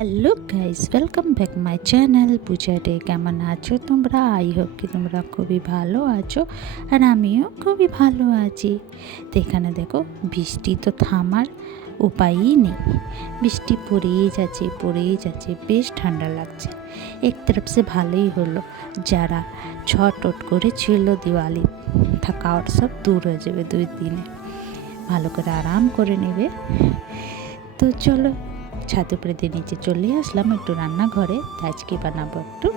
Hello guys, welcome back my channel Puja day. কেমন আছো তোমরা? আই হোপ কি তোমরা খুবই ভালো আছো, আর আমিও খুবই ভালো আছি। তো এখানে দেখো, বৃষ্টি তো থামার উপায়ই নেই। বৃষ্টি পড়েই যাচ্ছে, বেশ ঠান্ডা লাগছে। এক তরফ সে ভালোই হলো, যারা ছট করেছিল দিওয়ালি থাকাওয়ার সব দূর হয়ে যাবে 2 দিনে, ভালো করে আরাম করে নেবে। তো চলো, ছাদ উপরে দিয়ে নিচে চলে আসলাম একটু রান্নাঘরে। আজকে বানাবো একটু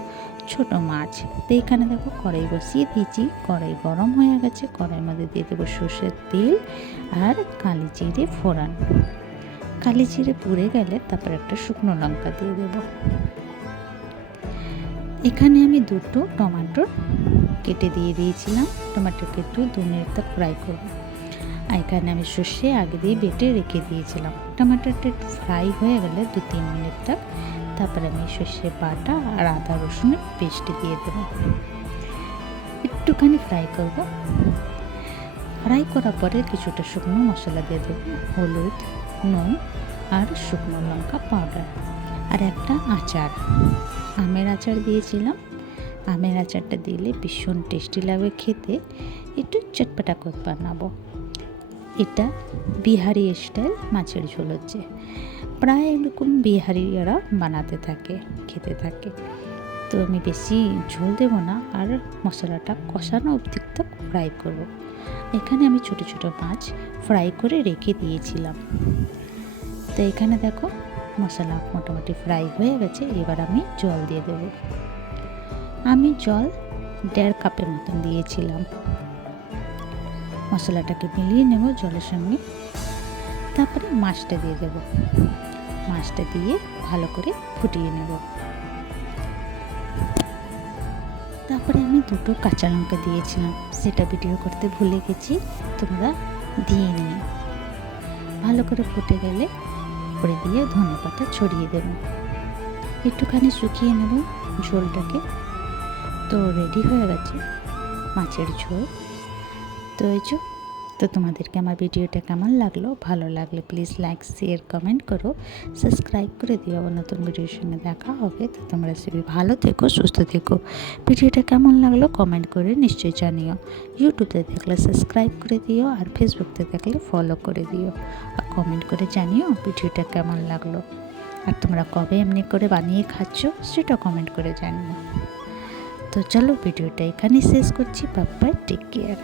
ছোট মাছ। তো এখানে দেখো, কড়াই বসিয়ে দিয়েছি, কড়াই গরম হয়ে গেছে। কড়াইয়ের মধ্যে দিয়ে দেবো সর্ষের তেল আর কালি জিরে ফোড়ন। কালি জিরে পুড়ে গেলে তারপর একটা শুকনো লঙ্কা দিয়ে দেবো। এখানে আমি 2টো টমেটো কেটে দিয়ে দিয়েছিলাম। টমেটোকে একটু 2 মিনিট তক ফ্রাই করবো। আর এখানে আমি সর্ষে আগে দিয়ে বেটে রেখে দিয়েছিলাম। টমেটোটা একটু ফ্রাই হয়ে গেলে 2-3 মিনিট তক, তারপরে আমি সর্ষে বাটা আর আদা রসুনের পেস্ট দিয়ে দেবো। একটুখানি ফ্রাই করব। ফ্রাই করার পরে কিছুটা শুকনো মশলা দিয়ে দেবো, হলুদ, নুন আর শুকনো লঙ্কা পাউডার, আর একটা আচার, আমের আচার দিয়েছিলাম। আমের আচারটা দিলে ভীষণ টেস্টি লাগবে খেতে। একটু চটপটা করে বানাবো। এটা বিহারি স্টাইল মাছের ঝোল হচ্ছে। প্রায় এরকম বিহারিরা বানাতে থাকে, খেতে থাকে। তো আমি বেশি ঝোল দেবো না, আর মশলাটা কষানো অবধি তক ফ্রাই করব। এখানে আমি ছোটো ছোটো মাছ ফ্রাই করে রেখে দিয়েছিলাম। তো এখানে দেখো, মশলা মোটামুটি ফ্রাই হয়ে গেছে। এবার আমি জল দিয়ে দেব। আমি জল 1.5 কাপের মতন দিয়েছিলাম। মশলাটাকে মিলিয়ে নেব জলের সঙ্গে। তারপরে মাছটা দিয়ে দেব। মাছটা দিয়ে ভালো করে ফুটিয়ে নেব। তারপরে আমি 2টো কাঁচা লঙ্কা দিয়েছিলাম, সেটা ভিডিও করতে ভুলে গেছি, তোমরা দিয়ে নিয়ে। ভালো করে ফুটে গেলে উপরে দিয়ে ধনেপাতা ছড়িয়ে দেব। একটুখানি শুকিয়ে নেব ঝোলটাকে। তো রেডি হয়ে গেছে মাছের ঝোল। তো তোমাদেরকে আমার ভিডিওটা কেমন লাগলো? ভালো লাগলে প্লিজ লাইক, শেয়ার, কমেন্ট করো, সাবস্ক্রাইব করে দিও। আবার নতুন ভিডিওর সঙ্গে দেখা হবে। তো তোমরা সবাই ভালো থেকো, সুস্থ থেকো। ভিডিওটা কেমন লাগলো কমেন্ট করে নিশ্চয়ই জানিও। ইউটিউবে দেখলে সাবস্ক্রাইব করে দিও, আর ফেসবুকতে দেখলে ফলো করে দিও। আর কমেন্ট করে জানিও ভিডিওটা কেমন লাগলো। আর তোমরা কবে এমনি করে বানিয়ে খাচ্ছ সেটা কমেন্ট করে জানিও। তো চলো, ভিডিওটা এখানেই শেষ করছি। Bye bye, take care.